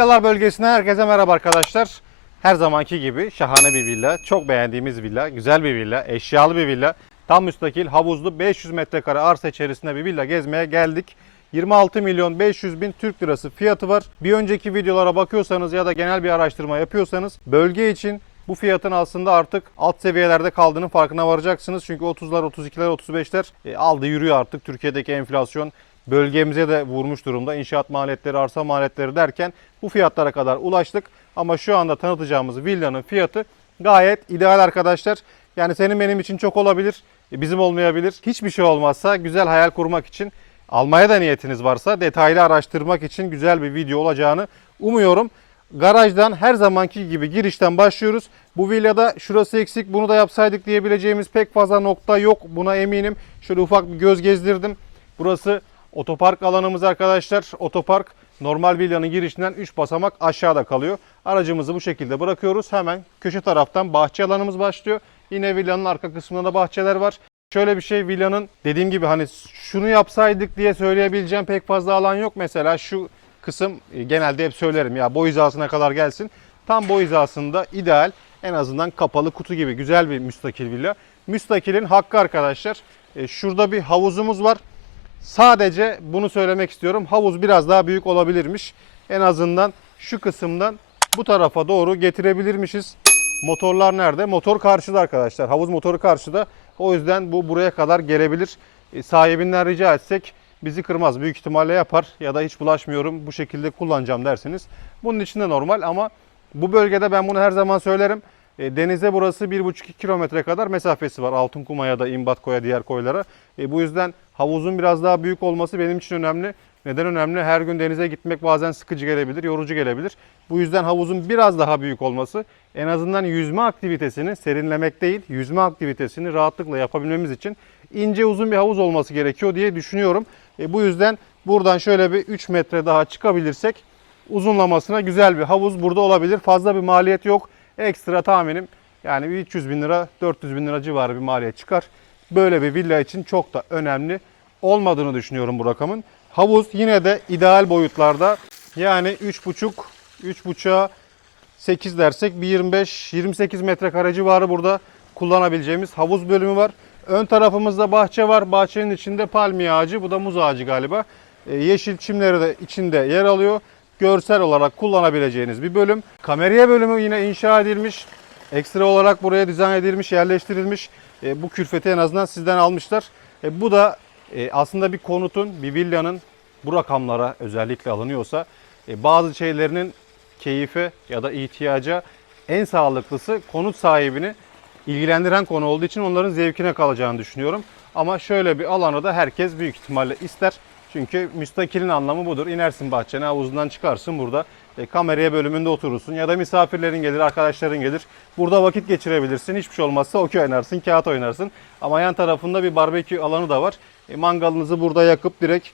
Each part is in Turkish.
Villalar bölgesine herkese merhaba arkadaşlar. Her zamanki gibi şahane bir villa, çok beğendiğimiz villa, güzel bir villa, eşyalı bir villa. Tam müstakil, havuzlu 500 metrekare arsa içerisinde bir villa gezmeye geldik. 26 milyon 500 bin Türk lirası fiyatı var. Bir önceki videolara bakıyorsanız ya da genel bir araştırma yapıyorsanız bölge için bu fiyatın aslında artık alt seviyelerde kaldığının farkına varacaksınız. Çünkü 30'lar, 32'ler, 35'ler aldı yürüyor artık. Türkiye'deki enflasyon bölgemize de vurmuş durumda. İnşaat maliyetleri, arsa maliyetleri derken bu fiyatlara kadar ulaştık. Ama şu anda tanıtacağımız villanın fiyatı gayet ideal arkadaşlar. Yani senin benim için çok olabilir, bizim olmayabilir. Hiçbir şey olmazsa güzel hayal kurmak için, almaya da niyetiniz varsa detaylı araştırmak için güzel bir video olacağını umuyorum. Garajdan her zamanki gibi girişten başlıyoruz. Bu villada şurası eksik, bunu da yapsaydık diyebileceğimiz pek fazla nokta yok. Buna eminim. Şöyle ufak bir göz gezdirdim. Burası otopark alanımız arkadaşlar. Otopark normal villanın girişinden 3 basamak aşağıda kalıyor. Aracımızı bu şekilde bırakıyoruz. Hemen köşe taraftan bahçe alanımız başlıyor. Yine villanın arka kısmında da bahçeler var. Şöyle bir şey, villanın dediğim gibi hani şunu yapsaydık diye söyleyebileceğim pek fazla alan yok. Mesela şu kısım genelde hep söylerim ya, boy hizasına kadar gelsin. Tam boy hizasında ideal, en azından kapalı kutu gibi güzel bir müstakil villa. Müstakilin hakkı arkadaşlar. Şurada bir havuzumuz var. Sadece bunu söylemek istiyorum. Havuz biraz daha büyük olabilirmiş. En azından şu kısımdan bu tarafa doğru getirebilirmişiz. Motorlar nerede? Motor karşıda arkadaşlar. Havuz motoru karşıda. O yüzden bu buraya kadar gelebilir. Sahibinden rica etsek bizi kırmaz. Büyük ihtimalle yapar ya da hiç bulaşmıyorum, bu şekilde kullanacağım dersiniz. Bunun için de normal ama bu bölgede ben bunu her zaman söylerim. Denize burası 1,5-2 kilometre kadar mesafesi var. Altınkum'a ya da İmbatko'ya, diğer koylara. Bu yüzden havuzun biraz daha büyük olması benim için önemli. Neden önemli? Her gün denize gitmek bazen sıkıcı gelebilir, yorucu gelebilir. Bu yüzden havuzun biraz daha büyük olması, en azından yüzme aktivitesini, serinlemek değil, yüzme aktivitesini rahatlıkla yapabilmemiz için ince uzun bir havuz olması gerekiyor diye düşünüyorum. Bu yüzden buradan şöyle bir 3 metre daha çıkabilirsek uzunlamasına güzel bir havuz burada olabilir. Fazla bir maliyet yok. Ekstra tahminim yani 300 bin lira, 400 bin lira civarı bir maliyet çıkar. Böyle bir villa için çok da önemli olmadığını düşünüyorum bu rakamın. Havuz yine de ideal boyutlarda, yani 3,5'a 8 dersek bir 25-28 metrekare civarı burada kullanabileceğimiz havuz bölümü var. Ön tarafımızda bahçe var. Bahçenin içinde palmiye ağacı, bu da muz ağacı galiba. Yeşil çimleri de içinde yer alıyor. Görsel olarak kullanabileceğiniz bir bölüm. Kameriye bölümü yine inşa edilmiş. Ekstra olarak buraya dizayn edilmiş, yerleştirilmiş. Bu külfeti en azından sizden almışlar. Bu da aslında bir konutun, bir villanın bu rakamlara özellikle alınıyorsa bazı şeylerinin keyfe ya da ihtiyaca en sağlıklısı konut sahibini ilgilendiren konu olduğu için onların zevkine kalacağını düşünüyorum. Ama şöyle bir alanı da herkes büyük ihtimalle ister. Çünkü müstakilin anlamı budur. İnersin bahçene, havuzundan çıkarsın burada. Kameriye bölümünde oturursun ya da misafirlerin gelir, arkadaşların gelir. Burada vakit geçirebilirsin. Hiçbir şey olmazsa okey oynarsın, kağıt oynarsın. Ama yan tarafında bir barbekü alanı da var. Mangalınızı burada yakıp direkt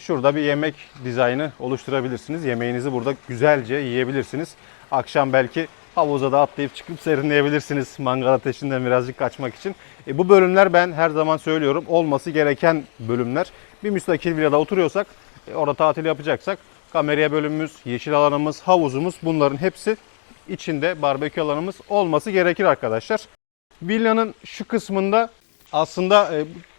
şurada bir yemek dizaynı oluşturabilirsiniz. Yemeğinizi burada güzelce yiyebilirsiniz. Akşam belki havuza da atlayıp çıkıp serinleyebilirsiniz mangal ateşinden birazcık kaçmak için. Bu bölümler, ben her zaman söylüyorum, olması gereken bölümler. Bir müstakil villada oturuyorsak, orada tatil yapacaksak kameriye bölümümüz, yeşil alanımız, havuzumuz, bunların hepsi içinde barbekü alanımız olması gerekir arkadaşlar. Villanın şu kısmında aslında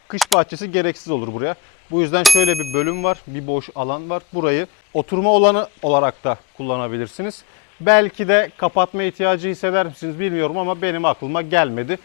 kış bahçesi gereksiz olur buraya. Bu yüzden şöyle bir bölüm var, bir boş alan var. Burayı oturma alanı olarak da kullanabilirsiniz. Belki de kapatma ihtiyacı hisseder misiniz bilmiyorum ama benim aklıma gelmedi.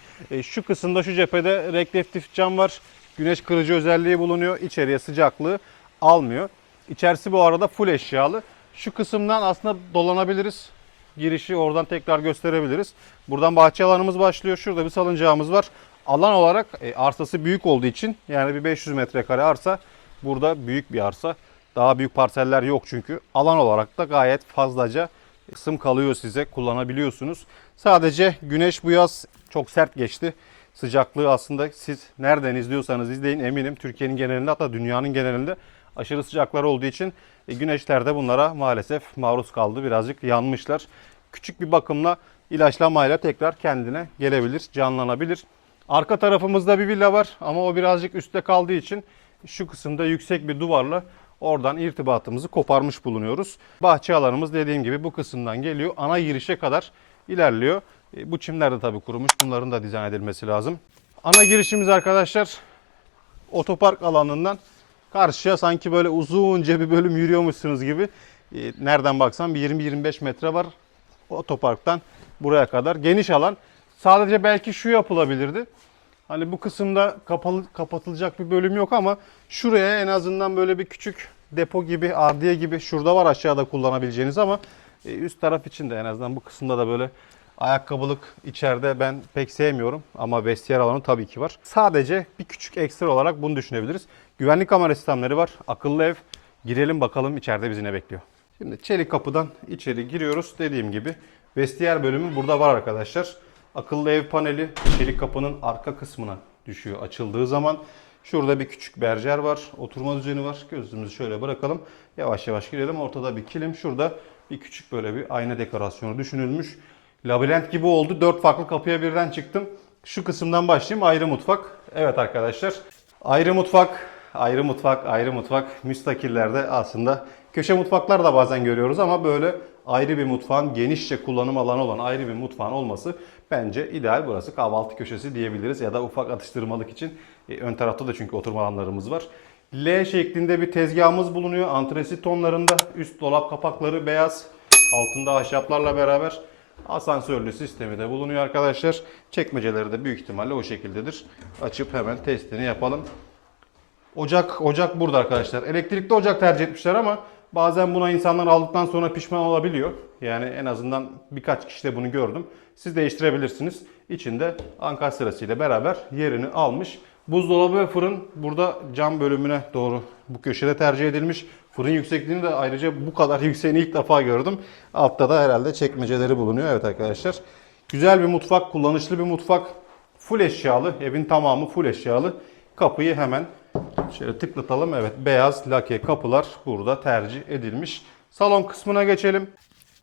Şu kısımda, şu cephede reflektif cam var. Güneş kırıcı özelliği bulunuyor. İçeriye sıcaklığı almıyor. İçerisi bu arada full eşyalı. Şu kısımdan aslında dolanabiliriz. Girişi oradan tekrar gösterebiliriz. Buradan bahçe alanımız başlıyor. Şurada bir salıncağımız var. Alan olarak arsası büyük olduğu için, yani bir 500 metrekare arsa, burada büyük bir arsa. Daha büyük parseller yok çünkü. Alan olarak da gayet fazlaca kısım kalıyor size, kullanabiliyorsunuz. Sadece güneş bu yaz çok sert geçti. Sıcaklığı aslında siz nereden izliyorsanız izleyin, eminim Türkiye'nin genelinde, hatta dünyanın genelinde aşırı sıcaklar olduğu için güneşler de bunlara maalesef maruz kaldı. Birazcık yanmışlar. Küçük bir bakımla, ilaçlamayla tekrar kendine gelebilir, canlanabilir. Arka tarafımızda bir villa var ama o birazcık üstte kaldığı için şu kısımda yüksek bir duvarla Oradan irtibatımızı koparmış bulunuyoruz. Bahçe alanımız dediğim gibi bu kısımdan geliyor. Ana girişe kadar ilerliyor. Bu çimler de tabii kurumuş. Bunların da dizayn edilmesi lazım. Ana girişimiz arkadaşlar otopark alanından karşıya sanki böyle uzunca bir bölüm yürüyormuşsunuz gibi. Nereden baksan bir 20-25 metre var otoparktan buraya kadar. Geniş alan. Sadece belki şu yapılabilirdi. Hani bu kısımda kapatılacak bir bölüm yok ama şuraya en azından böyle bir küçük depo gibi, ardiye gibi şurada var aşağıda kullanabileceğiniz ama üst taraf için de en azından bu kısımda da böyle ayakkabılık içeride ben pek sevmiyorum ama vestiyer alanı tabii ki var. Sadece bir küçük ekstra olarak bunu düşünebiliriz. Güvenlik kamera sistemleri var. Akıllı ev. Girelim bakalım içeride bizi ne bekliyor. Şimdi çelik kapıdan içeri giriyoruz. Dediğim gibi vestiyer bölümü burada var arkadaşlar. Akıllı ev paneli çelik kapının arka kısmına düşüyor açıldığı zaman. Şurada bir küçük berjer var. Oturma düzeni var. Gözümüzü şöyle bırakalım. Yavaş yavaş girelim. Ortada bir kilim. Şurada bir küçük böyle bir ayna dekorasyonu düşünülmüş. Labirent gibi oldu. 4 farklı kapıya birden çıktım. Şu kısımdan başlayayım. Ayrı mutfak. Evet arkadaşlar. Ayrı mutfak, ayrı mutfak, ayrı mutfak. Müstakillerde aslında köşe mutfaklar da bazen görüyoruz ama böyle ayrı bir mutfağın genişçe kullanım alanı olan ayrı bir mutfağın olması bence ideal. Burası kahvaltı köşesi diyebiliriz ya da ufak atıştırmalık için. Ön tarafta da çünkü oturma alanlarımız var. L şeklinde bir tezgahımız bulunuyor. Antresit tonlarında. Üst dolap kapakları beyaz. Altında ahşaplarla beraber asansörlü sistemi de bulunuyor arkadaşlar. Çekmeceleri de büyük ihtimalle o şekildedir. Açıp hemen testini yapalım. Ocak burada arkadaşlar. Elektrikli ocak tercih etmişler ama bazen buna insanlar aldıktan sonra pişman olabiliyor. Yani en azından birkaç kişi de bunu gördüm. Siz değiştirebilirsiniz. İçinde ankastrası ile beraber yerini almış. Buzdolabı ve fırın burada cam bölümüne doğru bu köşede tercih edilmiş. Fırın yüksekliğini de ayrıca bu kadar yükseğini ilk defa gördüm. Altta da herhalde çekmeceleri bulunuyor. Evet arkadaşlar. Güzel bir mutfak, kullanışlı bir mutfak. Full eşyalı, evin tamamı full eşyalı. Kapıyı hemen şöyle tıklatalım. Evet, beyaz lake kapılar burada tercih edilmiş. Salon kısmına geçelim.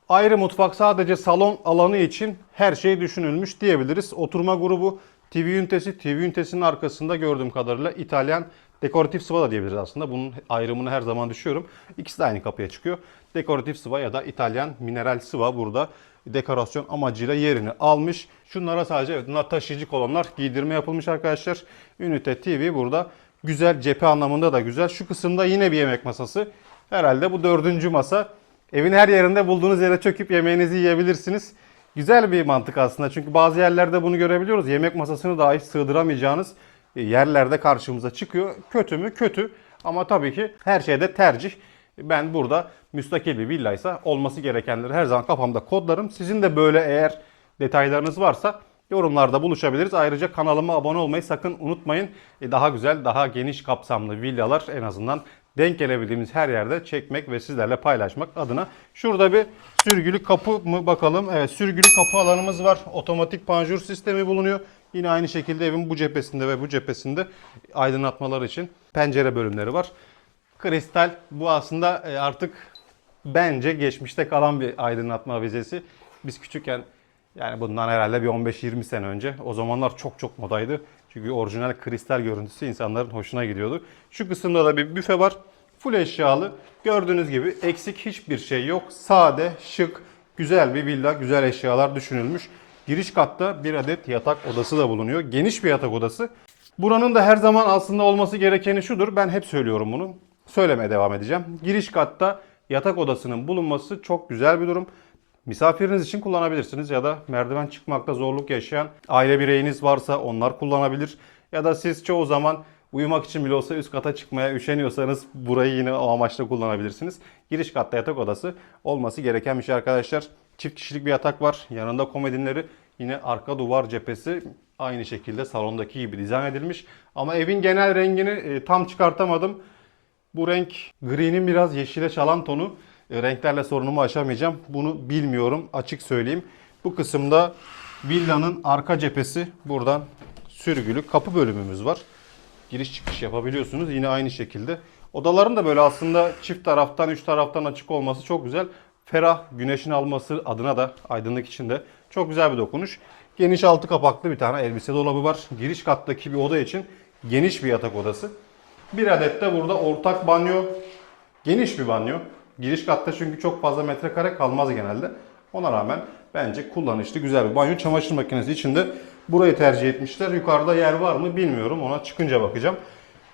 Ayrı mutfak sadece salon alanı için her şey düşünülmüş diyebiliriz. Oturma grubu, TV ünitesi, TV ünitesinin arkasında gördüğüm kadarıyla İtalyan dekoratif sıva da diyebiliriz aslında. Bunun ayrımını her zaman düşüyorum. İkisi de aynı kapıya çıkıyor. Dekoratif sıva ya da İtalyan mineral sıva burada dekorasyon amacıyla yerini almış. Şunlara sadece evet, bunlar taşıyıcı kolonlar giydirme yapılmış arkadaşlar. Ünite TV burada. Güzel, cephe anlamında da güzel. Şu kısımda yine bir yemek masası. Herhalde bu dördüncü masa. Evin her yerinde bulduğunuz yere çöküp yemeğinizi yiyebilirsiniz. Güzel bir mantık aslında. Çünkü bazı yerlerde bunu görebiliyoruz. Yemek masasını dahi sığdıramayacağınız yerlerde karşımıza çıkıyor. Kötü mü? Kötü. Ama tabii ki her şeyde tercih. Ben burada müstakil bir villaysa olması gerekenleri her zaman kafamda kodlarım. Sizin de böyle eğer detaylarınız varsa yorumlarda buluşabiliriz. Ayrıca kanalıma abone olmayı sakın unutmayın. Daha güzel, daha geniş kapsamlı villalar en azından denk gelebildiğimiz her yerde çekmek ve sizlerle paylaşmak adına. Şurada bir sürgülü kapı mı bakalım. Evet, sürgülü kapı alanımız var. Otomatik panjur sistemi bulunuyor. Yine aynı şekilde evin bu cephesinde ve bu cephesinde aydınlatmalar için pencere bölümleri var. Kristal bu aslında artık bence geçmişte kalan bir aydınlatma avizesi. Biz küçükken yani bundan herhalde bir 15-20 sene önce o zamanlar çok modaydı. Çünkü orijinal kristal görüntüsü insanların hoşuna gidiyordu. Şu kısımda da bir büfe var. Full eşyalı. Gördüğünüz gibi eksik hiçbir şey yok. Sade, şık, güzel bir villa, güzel eşyalar düşünülmüş. Giriş katta bir adet yatak odası da bulunuyor. Geniş bir yatak odası. Buranın da her zaman aslında olması gerekeni şudur. Ben hep söylüyorum bunu. Söylemeye devam edeceğim. Giriş katta yatak odasının bulunması çok güzel bir durum. Misafiriniz için kullanabilirsiniz ya da merdiven çıkmakta zorluk yaşayan aile bireyiniz varsa onlar kullanabilir. Ya da siz çoğu zaman uyumak için bile olsa üst kata çıkmaya üşeniyorsanız burayı yine o amaçla kullanabilirsiniz. Giriş katta yatak odası olması gereken bir şey arkadaşlar. Çift kişilik bir yatak var. Yanında komodinleri, yine arka duvar cephesi aynı şekilde salondaki gibi dizayn edilmiş. Ama evin genel rengini tam çıkartamadım. Bu renk gri'nin biraz yeşile çalan tonu. Renklerle sorunumu aşamayacağım. Bunu bilmiyorum, açık söyleyeyim. Bu kısımda villanın arka cephesi, buradan sürgülü kapı bölümümüz var. Giriş çıkış yapabiliyorsunuz yine aynı şekilde. Odaların da böyle aslında çift taraftan, üç taraftan açık olması çok güzel. Ferah, güneşin alması adına da aydınlık için de çok güzel bir dokunuş. Geniş altı kapaklı bir tane elbise dolabı var. Giriş kattaki bir oda için geniş bir yatak odası. Bir adet de burada ortak banyo. Geniş bir banyo. Giriş katta çünkü çok fazla metrekare kalmaz genelde. Ona rağmen bence kullanışlı, güzel bir banyo. Çamaşır makinesi içinde burayı tercih etmişler. Yukarıda yer var mı bilmiyorum. Ona çıkınca bakacağım.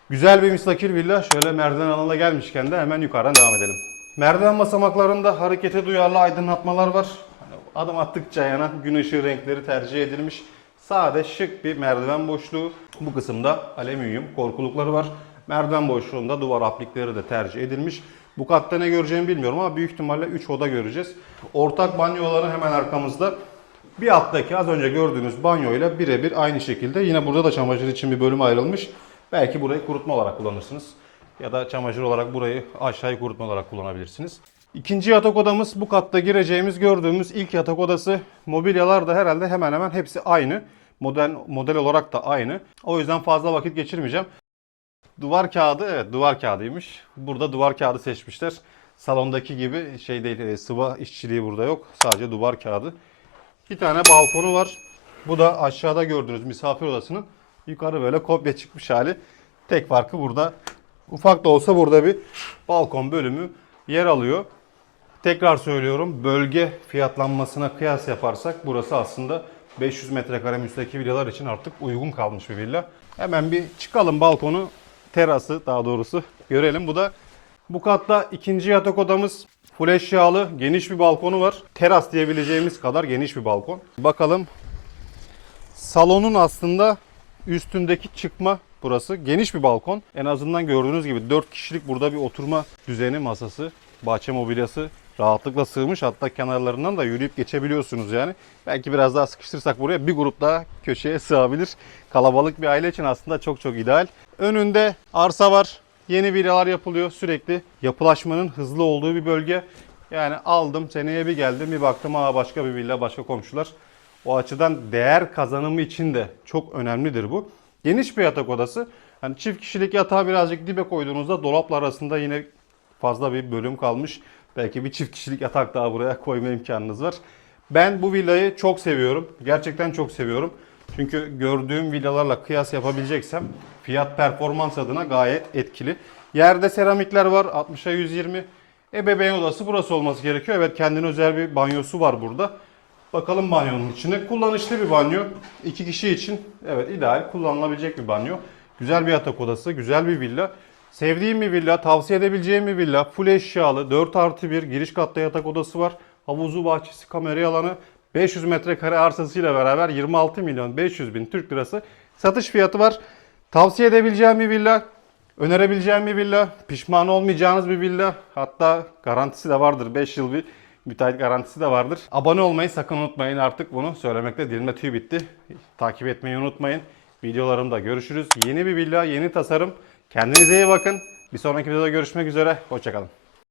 Güzel bir müstakil villa. Şöyle merdiven alanına gelmişken de hemen yukarıdan devam edelim. Merdiven basamaklarında harekete duyarlı aydınlatmalar var. Hani adım attıkça yanan gün ışığı renkleri tercih edilmiş. Sade şık bir merdiven boşluğu. Bu kısımda alüminyum korkulukları var. Merdiven boşluğunda duvar aplikleri de tercih edilmiş. Bu katta ne göreceğimi bilmiyorum ama büyük ihtimalle 3 oda göreceğiz. Ortak banyoları hemen arkamızda. Bir alttaki az önce gördüğünüz banyo ile birebir aynı şekilde. Yine burada da çamaşır için bir bölüm ayrılmış. Belki burayı kurutma olarak kullanırsınız. Ya da çamaşır olarak burayı aşağıya kurutma olarak kullanabilirsiniz. İkinci yatak odamız bu katta gireceğimiz gördüğümüz ilk yatak odası. Mobilyalar da herhalde hemen hemen hepsi aynı. Model olarak da aynı. O yüzden fazla vakit geçirmeyeceğim. Duvar kağıdı, evet duvar kağıdıymış. Burada duvar kağıdı seçmişler. Salondaki gibi şey değil, sıva işçiliği burada yok. Sadece duvar kağıdı. Bir tane balkonu var. Bu da aşağıda gördüğünüz misafir odasının yukarı böyle kopya çıkmış hali. Tek farkı burada. Ufak da olsa burada bir balkon bölümü yer alıyor. Tekrar söylüyorum, bölge fiyatlanmasına kıyas yaparsak burası aslında 500 metrekare müstakil villalar için artık uygun kalmış bir villa. Hemen bir çıkalım balkonu, terası daha doğrusu görelim. Bu katta ikinci yatak odamız. Full eşyalı, geniş bir balkonu var. Teras diyebileceğimiz kadar geniş bir balkon. Bakalım, salonun aslında üstündeki çıkma burası. Geniş bir balkon. En azından gördüğünüz gibi 4 kişilik burada bir oturma düzeni, masası, bahçe mobilyası rahatlıkla sığmış. Hatta kenarlarından da yürüyüp geçebiliyorsunuz yani. Belki biraz daha sıkıştırsak buraya bir grup daha köşeye sığabilir. Kalabalık bir aile için aslında çok çok ideal. Önünde arsa var. Yeni villalar yapılıyor sürekli. Yapılaşmanın hızlı olduğu bir bölge. Yani aldım, seneye bir geldim, bir baktım başka bir villa, başka komşular. O açıdan değer kazanımı için de çok önemlidir bu. Geniş bir yatak odası. Hani çift kişilik yatağı birazcık dibe koyduğunuzda dolapla arasında yine fazla bir bölüm kalmış. Belki bir çift kişilik yatak daha buraya koyma imkanınız var. Ben bu villayı çok seviyorum. Gerçekten çok seviyorum. Çünkü gördüğüm villalarla kıyas yapabileceksem fiyat performans adına gayet etkili. Yerde seramikler var. 60'a 120. Ebeveyn odası burası olması gerekiyor. Evet, kendine özel bir banyosu var burada. Bakalım banyonun içine. Kullanışlı bir banyo. 2 kişi için evet ideal kullanılabilecek bir banyo. Güzel bir yatak odası, güzel bir villa. Sevdiğim bir villa, tavsiye edebileceğim bir villa. Full eşyalı, 4+1 giriş katta yatak odası var. Havuzu, bahçesi, kamera alanı, 500 metrekare arsasıyla beraber 26 milyon 500 bin Türk lirası satış fiyatı var. Tavsiye edebileceğim bir villa, önerebileceğim bir villa, pişman olmayacağınız bir villa. Hatta garantisi de vardır, 5 yıl bir müteahhit garantisi de vardır. Abone olmayı sakın unutmayın, artık bunu söylemekte dilimde tüy bitti. Takip etmeyi unutmayın. Videolarımda görüşürüz. Yeni bir villa, yeni tasarım. Kendinize iyi bakın. Bir sonraki videoda görüşmek üzere. Hoşça kalın.